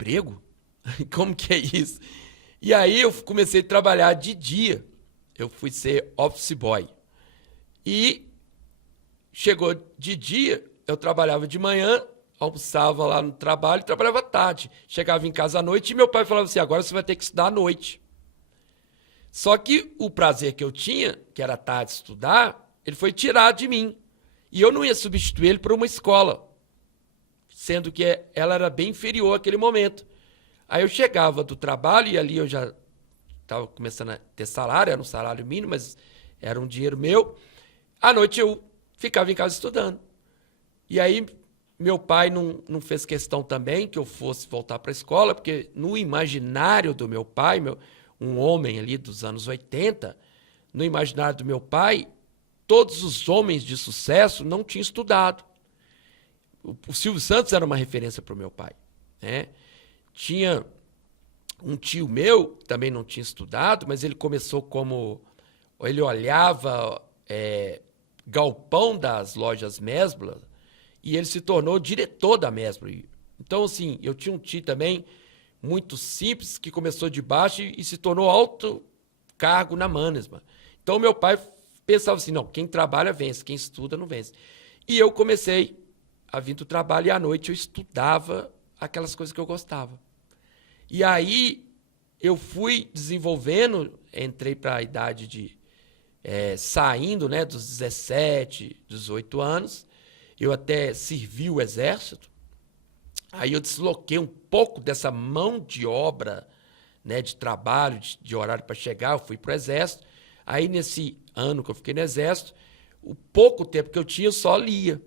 emprego? Como que é isso? E aí eu comecei a trabalhar de dia. Eu fui ser office boy. E chegou de dia, eu trabalhava de manhã, almoçava lá no trabalho e trabalhava à tarde. Chegava em casa à noite e meu pai falava assim, agora você vai ter que estudar à noite. Só que o prazer que eu tinha, que era à tarde estudar, ele foi tirado de mim. E eu não ia substituir ele por uma escola, sendo que ela era bem inferior àquele momento. Aí eu chegava do trabalho e ali eu já estava começando a ter salário, era um salário mínimo, mas era um dinheiro meu. À noite eu ficava em casa estudando. E aí meu pai não fez questão também que eu fosse voltar para a escola, porque no imaginário do meu pai, um homem ali dos anos 80, no imaginário do meu pai, todos os homens de sucesso não tinham estudado. O Silvio Santos era uma referência para o meu pai, né? Tinha um tio meu, que também não tinha estudado, mas ele começou como... Ele olhava galpão das lojas Mesbla e ele se tornou diretor da Mesbla. Então, assim, eu tinha um tio também muito simples, que começou de baixo e se tornou alto cargo na Mannesmann. Então, meu pai pensava assim, não, quem trabalha vence, quem estuda não vence. E eu comecei a vir do trabalho e à noite eu estudava aquelas coisas que eu gostava. E aí eu fui desenvolvendo, entrei para a idade de saindo, né, dos 17, 18 anos, eu até servi o exército, aí eu desloquei um pouco dessa mão de obra, né, de trabalho, de horário para chegar, eu fui para o exército, aí nesse ano que eu fiquei no exército, o pouco tempo que eu tinha, eu só lia.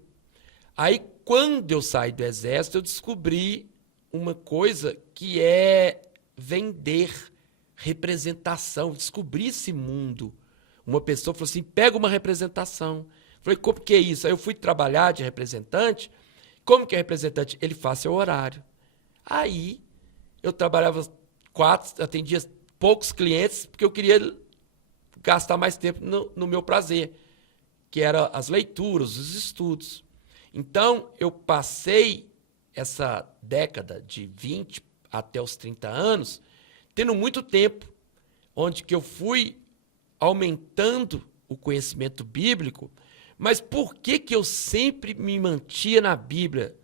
Aí quando eu saí do exército, eu descobri uma coisa que é vender, representação, descobri esse mundo. Uma pessoa falou assim, pega uma representação. Falei, como que é isso? Aí eu fui trabalhar de representante. Como que é representante? Ele faz seu horário. Aí eu trabalhava 4, atendia poucos clientes, porque eu queria gastar mais tempo no meu prazer, que era as leituras, os estudos. Então, eu passei essa década de 20 até os 30 anos, tendo muito tempo, onde que eu fui aumentando o conhecimento bíblico, mas por que eu sempre me mantinha na Bíblia?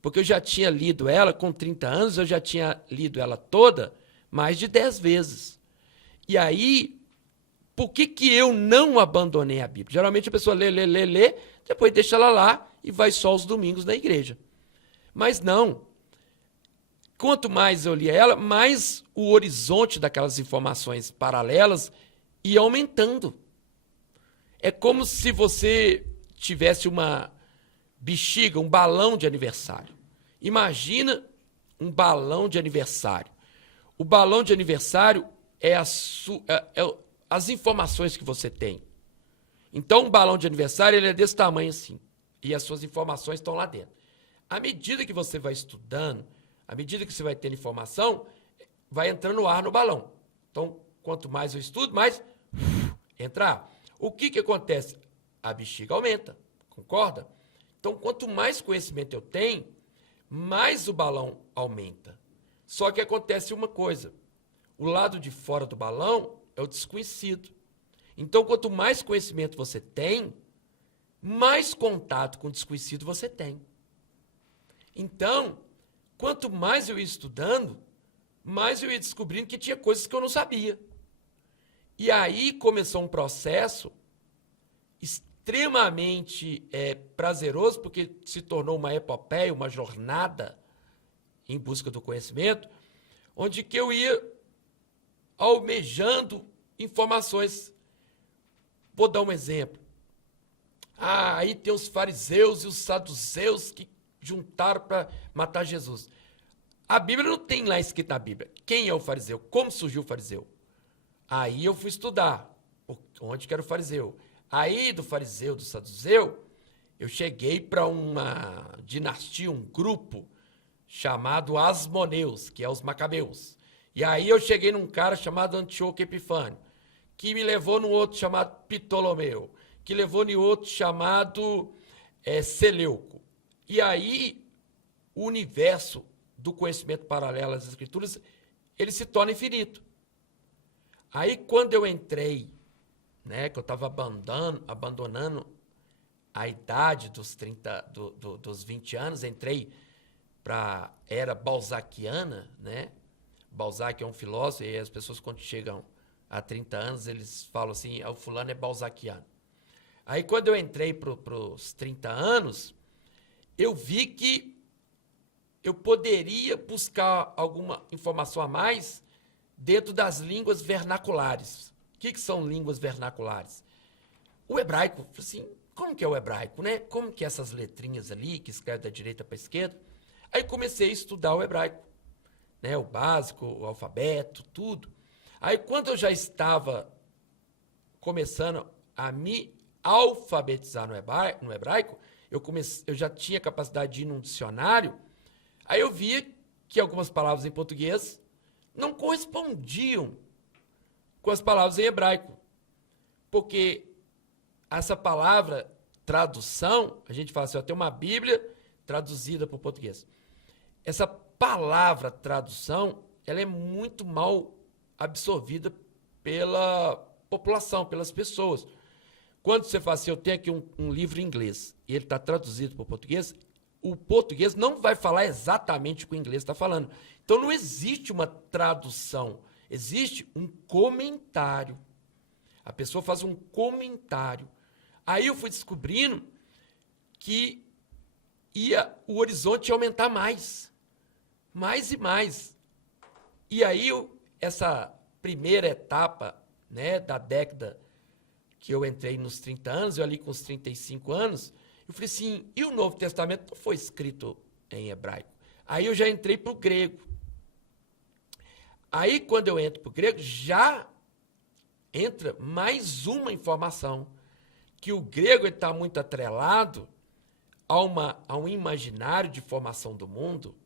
Porque eu já tinha lido ela, com 30 anos, eu já tinha lido ela toda mais de 10 vezes. E aí, por que eu não abandonei a Bíblia? Geralmente a pessoa lê, depois deixa ela lá e vai só aos domingos na igreja. Mas não. Quanto mais eu lia ela, mais o horizonte daquelas informações paralelas ia aumentando. É como se você tivesse uma bexiga, um balão de aniversário. Imagina um balão de aniversário. O balão de aniversário é as informações que você tem. Então, um balão de aniversário ele é desse tamanho assim. E as suas informações estão lá dentro. À medida que você vai estudando, à medida que você vai tendo informação, vai entrando ar no balão. Então, quanto mais eu estudo, mais entra ar. O que acontece? A bexiga aumenta, concorda? Então, quanto mais conhecimento eu tenho, mais o balão aumenta. Só que acontece uma coisa, o lado de fora do balão é o desconhecido. Então, quanto mais conhecimento você tem, mais contato com o desconhecido você tem. Então, quanto mais eu ia estudando, mais eu ia descobrindo que tinha coisas que eu não sabia. E aí começou um processo extremamente prazeroso, porque se tornou uma epopeia, uma jornada em busca do conhecimento, onde que eu ia almejando informações. Vou dar um exemplo. Aí tem os fariseus e os saduceus que juntaram para matar Jesus. A Bíblia não tem lá escrito na Bíblia. Quem é o fariseu? Como surgiu o fariseu? Aí eu fui estudar. Onde que era o fariseu? Aí do fariseu, do saduceu, eu cheguei para uma dinastia, um grupo chamado Asmoneus, que é os macabeus. E aí eu cheguei num cara chamado Antíoco Epifânio, que me levou num outro chamado Ptolomeu, que levou em outro chamado Seleuco. E aí o universo do conhecimento paralelo às Escrituras, ele se torna infinito. Aí, quando eu entrei, né, que eu estava abandonando a idade dos 20 anos, entrei para a era balzaquiana, né? Balzac é um filósofo, e as pessoas, quando chegam a 30 anos, eles falam assim, o fulano é balzaquiano. Aí, quando eu entrei para os 30 anos, eu vi que eu poderia buscar alguma informação a mais dentro das línguas vernaculares. O que são línguas vernaculares? O hebraico, assim, como que é o hebraico, né? Como que é essas letrinhas ali, que escreve da direita para a esquerda? Aí comecei a estudar o hebraico, né? O básico, o alfabeto, tudo. Aí, quando eu já estava começando a me alfabetizar no hebraico, eu já tinha capacidade de ir num dicionário. Aí eu via que algumas palavras em português não correspondiam com as palavras em hebraico. Porque essa palavra tradução, a gente fala assim, tem uma Bíblia traduzida para o português. Essa palavra tradução, ela é muito mal absorvida pela população, pelas pessoas. Quando você fala assim, eu tenho aqui um livro em inglês e ele está traduzido para o português não vai falar exatamente o que o inglês está falando. Então, não existe uma tradução, existe um comentário. A pessoa faz um comentário. Aí eu fui descobrindo que o horizonte ia aumentar mais e mais. E aí, essa primeira etapa, né, da década que eu entrei nos 30 anos, eu ali com os 35 anos, eu falei assim, e o Novo Testamento não foi escrito em hebraico? Aí eu já entrei para o grego. Aí, quando eu entro para o grego, já entra mais uma informação, que o grego está muito atrelado a um imaginário de formação do mundo.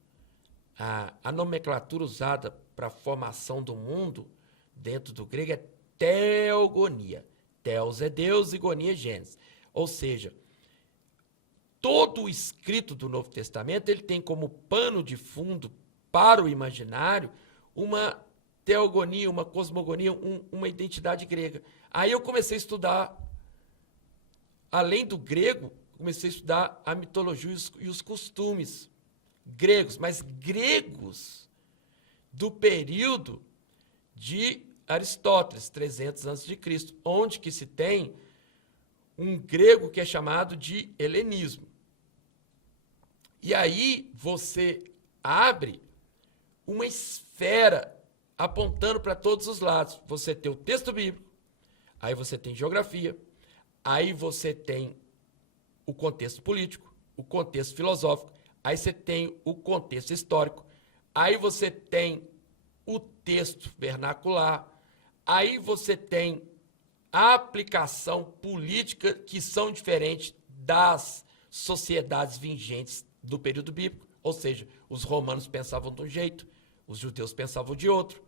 A nomenclatura usada para a formação do mundo dentro do grego é teogonia. Theos é Deus e gonia é Gênesis. Ou seja, todo o escrito do Novo Testamento ele tem como pano de fundo para o imaginário uma teogonia, uma cosmogonia, uma identidade grega. Aí eu comecei a estudar, além do grego, comecei a estudar a mitologia e os costumes gregos, mas gregos do período de Aristóteles, 300 a.C., onde que se tem um grego que é chamado de helenismo. E aí você abre uma esfera apontando para todos os lados. Você tem o texto bíblico, aí você tem geografia, aí você tem o contexto político, o contexto filosófico, aí você tem o contexto histórico, aí você tem o texto vernacular, aí você tem a aplicação política que são diferentes das sociedades vigentes do período bíblico, ou seja, os romanos pensavam de um jeito, os judeus pensavam de outro,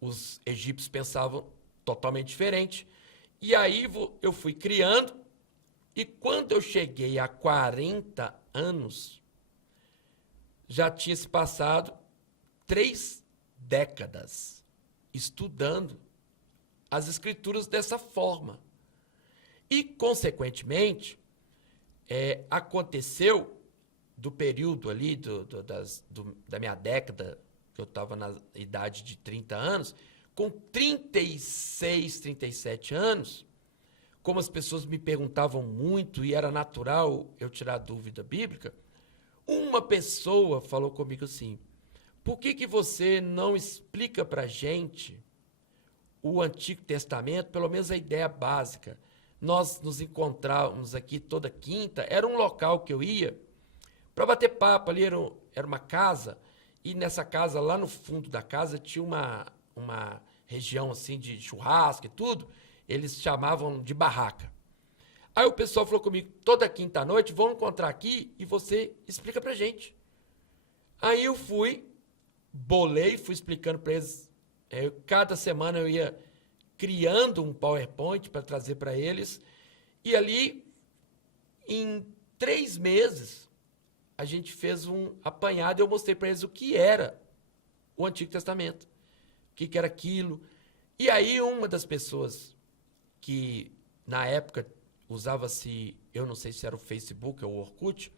os egípcios pensavam totalmente diferente. E aí eu fui criando, e quando eu cheguei a 40 anos, já tinha se passado 3 décadas estudando as escrituras dessa forma. E, consequentemente, aconteceu do período ali, da minha década, que eu estava na idade de 30 anos, com 36, 37 anos, como as pessoas me perguntavam muito e era natural eu tirar dúvida bíblica, uma pessoa falou comigo assim, por que você não explica para a gente o Antigo Testamento, pelo menos a ideia básica? Nós nos encontrávamos aqui toda quinta, era um local que eu ia para bater papo, ali era uma casa, e nessa casa, lá no fundo da casa, tinha uma região assim de churrasco e tudo, eles chamavam de barraca. Aí o pessoal falou comigo, toda quinta-noite, vamos encontrar aqui e você explica pra gente. Aí eu fui explicando para eles, cada semana eu ia criando um PowerPoint para trazer para eles, e ali, em 3 meses, a gente fez um apanhado e eu mostrei para eles o que era o Antigo Testamento, o que era aquilo. E aí uma das pessoas que na época usava-se, eu não sei se era o Facebook ou o Orkut,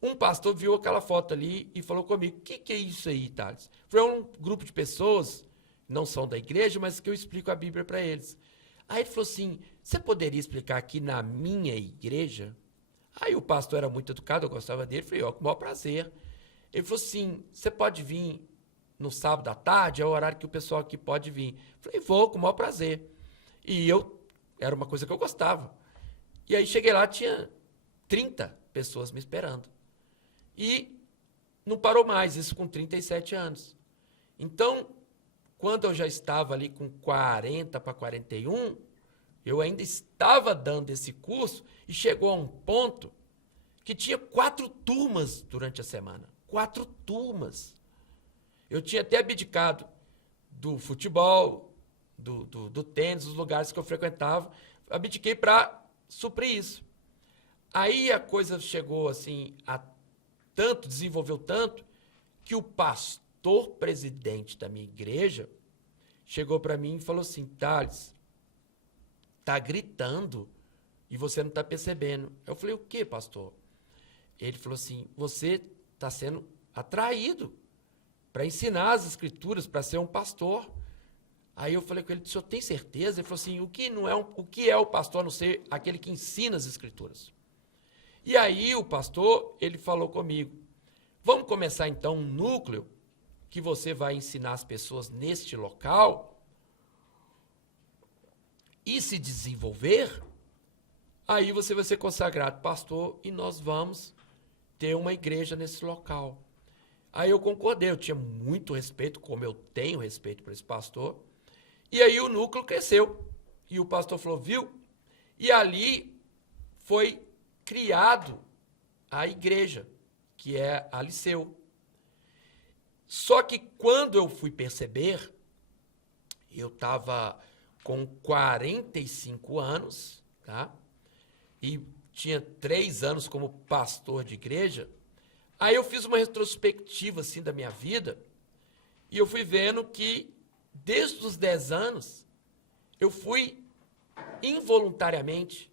um pastor viu aquela foto ali e falou comigo, o que é isso aí, Thales? Foi um grupo de pessoas, não são da igreja, mas que eu explico a Bíblia para eles. Aí ele falou assim, você poderia explicar aqui na minha igreja? Aí o pastor era muito educado, eu gostava dele, falei, ó, com o maior prazer. Ele falou assim, você pode vir no sábado à tarde, é o horário que o pessoal aqui pode vir. Falei, vou, com o maior prazer. E era uma coisa que eu gostava. E aí cheguei lá, tinha 30 pessoas me esperando. E não parou mais, isso com 37 anos. Então, quando eu já estava ali com 40 para 41, eu ainda estava dando esse curso e chegou a um ponto que tinha 4 turmas durante a semana. 4 turmas. Eu tinha até abdicado do futebol, do tênis, dos lugares que eu frequentava. Abdiquei para suprir isso. Aí a coisa chegou assim desenvolveu tanto, que o pastor presidente da minha igreja chegou para mim e falou assim, Thales, tá gritando e você não tá percebendo. Eu falei, o que, pastor? Ele falou assim, você está sendo atraído para ensinar as escrituras, para ser um pastor. Aí eu falei com ele, o senhor tem certeza? Ele falou assim, o que é o pastor a não ser aquele que ensina as escrituras? E aí o pastor, ele falou comigo, vamos começar então um núcleo que você vai ensinar as pessoas neste local e se desenvolver, aí você vai ser consagrado pastor e nós vamos ter uma igreja nesse local. Aí eu concordei, eu tinha muito respeito, como eu tenho respeito por esse pastor, e aí o núcleo cresceu. E o pastor falou, viu? E ali foi criado a igreja, que é a Liceu. Só que quando eu fui perceber, eu estava com 45 anos, tá? E tinha 3 anos como pastor de igreja. Aí eu fiz uma retrospectiva assim da minha vida e eu fui vendo que desde os 10 anos eu fui involuntariamente,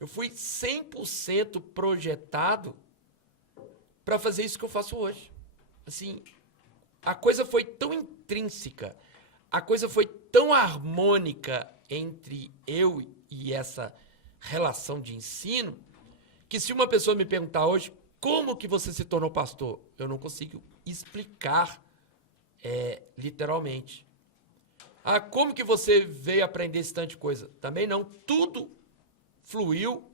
eu fui 100% projetado para fazer isso que eu faço hoje. Assim, a coisa foi tão intrínseca, a coisa foi tão harmônica entre eu e essa relação de ensino, que se uma pessoa me perguntar hoje, como que você se tornou pastor? Eu não consigo explicar literalmente. Ah, como que você veio aprender esse tanto de coisa? Também não. Tudo fluiu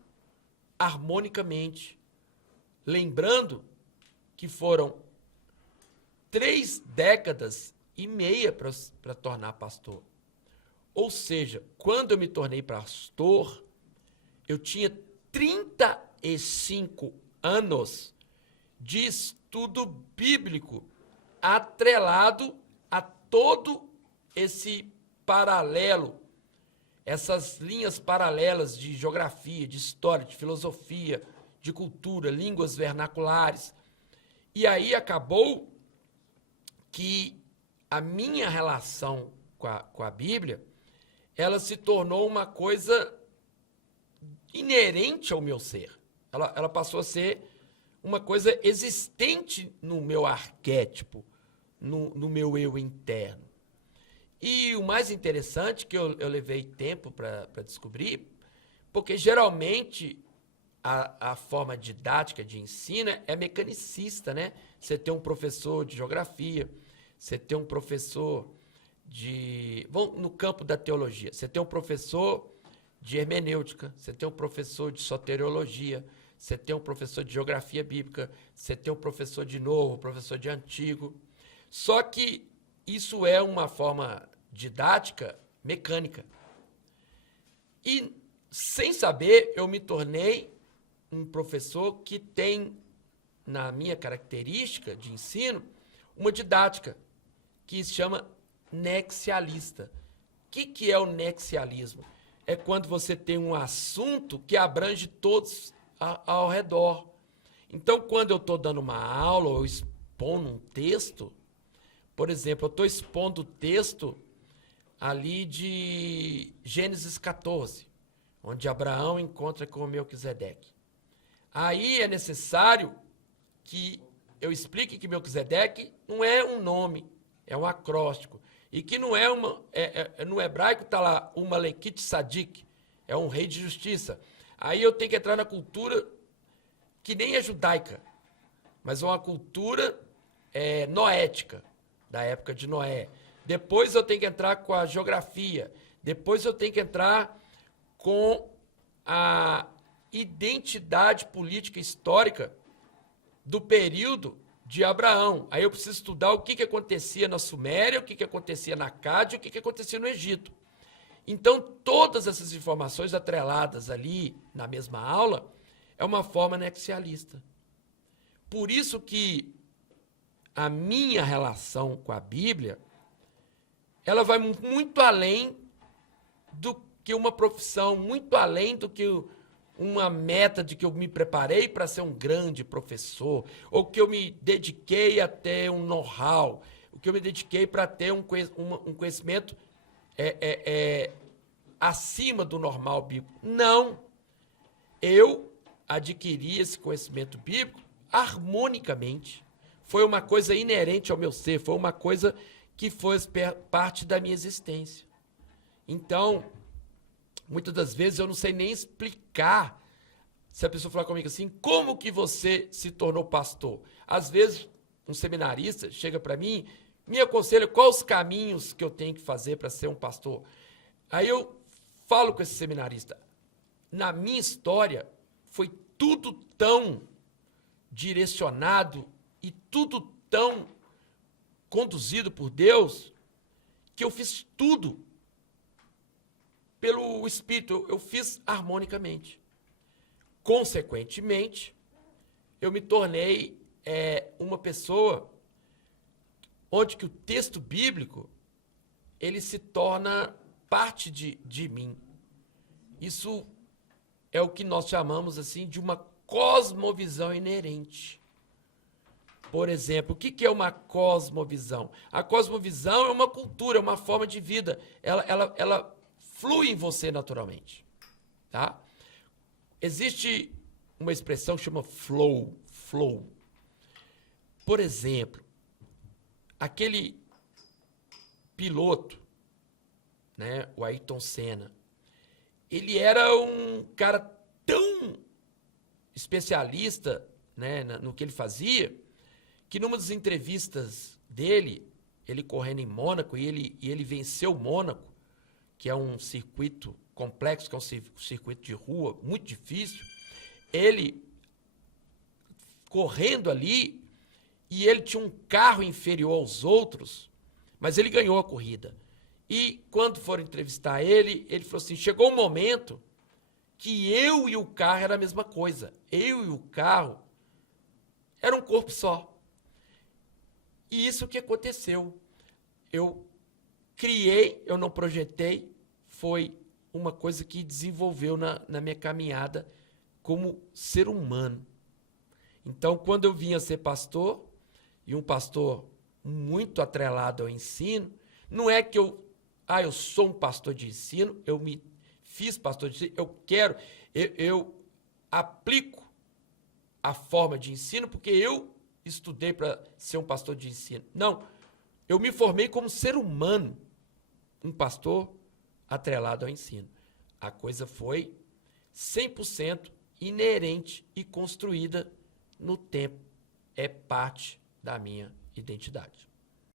harmonicamente. Lembrando que foram 3 décadas e meia para tornar pastor. Ou seja, quando eu me tornei pastor, eu tinha 35 anos de estudo bíblico atrelado a todo esse paralelo, essas linhas paralelas de geografia, de história, de filosofia, de cultura, línguas vernaculares. E aí acabou que a minha relação com a Bíblia, ela se tornou uma coisa inerente ao meu ser. Ela passou a ser uma coisa existente no meu arquétipo, no meu eu interno. E o mais interessante, que eu levei tempo para descobrir, porque geralmente a forma didática de ensino é mecanicista, né? Você tem um professor de geografia, você tem um professor no campo da teologia, você tem um professor de hermenêutica, você tem um professor de soteriologia, você tem um professor de geografia bíblica, você tem um professor de novo, professor de antigo. Só que isso é uma forma didática mecânica. E, sem saber, eu me tornei um professor que tem, na minha característica de ensino, uma didática que se chama nexialista. O que é o nexialismo? É quando você tem um assunto que abrange todos ao redor. Então, quando eu estou dando uma aula ou expondo um texto, por exemplo, eu estou expondo o texto ali de Gênesis 14, onde Abraão encontra com Melquisedeque. Aí é necessário que eu explique que Melquisedeque não é um nome, é um acróstico. E que não é no hebraico está lá, um Malekit Sadik, é um rei de justiça. Aí eu tenho que entrar na cultura que nem é judaica, mas é uma cultura noética, da época de Noé. Depois eu tenho que entrar com a geografia. Depois eu tenho que entrar com a identidade política histórica do período de Abraão. Aí eu preciso estudar o que acontecia na Suméria, o que acontecia na Cádia, o que acontecia no Egito. Então, todas essas informações atreladas ali na mesma aula é uma forma anexialista. Por isso que a minha relação com a Bíblia, ela vai muito além do que uma profissão, muito além do que uma meta de que eu me preparei para ser um grande professor, ou que eu me dediquei a ter um know-how, o que eu me dediquei para ter um conhecimento acima do normal bíblico. Não. Eu adquiri esse conhecimento bíblico harmonicamente. Foi uma coisa inerente ao meu ser, foi uma coisa que foi parte da minha existência. Então, muitas das vezes eu não sei nem explicar, se a pessoa falar comigo assim, como que você se tornou pastor? Às vezes, um seminarista chega para mim, me aconselha quais os caminhos que eu tenho que fazer para ser um pastor. Aí eu falo com esse seminarista, na minha história, foi tudo tão direcionado e tudo tão conduzido por Deus, que eu fiz tudo pelo Espírito, eu fiz harmonicamente. Consequentemente, eu me tornei uma pessoa onde que o texto bíblico ele se torna parte de mim. Isso é o que nós chamamos assim de uma cosmovisão inerente. Por exemplo, o que é uma cosmovisão? A cosmovisão é uma cultura, é uma forma de vida. Ela flui em você naturalmente. Tá? Existe uma expressão que chama flow. Por exemplo, aquele piloto, né, o Ayrton Senna, ele era um cara tão especialista, né, no que ele fazia, que numa das entrevistas dele, ele correndo em Mônaco, e ele venceu Mônaco, que é um circuito complexo, que é um circuito de rua muito difícil, ele correndo ali, e ele tinha um carro inferior aos outros, mas ele ganhou a corrida. E quando foram entrevistar ele, ele falou assim, chegou um momento que eu e o carro era a mesma coisa. Eu e o carro era um corpo só. E isso que aconteceu. Eu criei, eu não projetei, foi uma coisa que desenvolveu na minha caminhada como ser humano. Então, quando eu vinha ser pastor, e um pastor muito atrelado ao ensino, não é que eu sou um pastor de ensino, eu me fiz pastor de ensino, eu aplico a forma de ensino porque eu estudei para ser um pastor de ensino. Não, eu me formei como ser humano, um pastor atrelado ao ensino. A coisa foi 100% inerente e construída no tempo. É parte da minha identidade.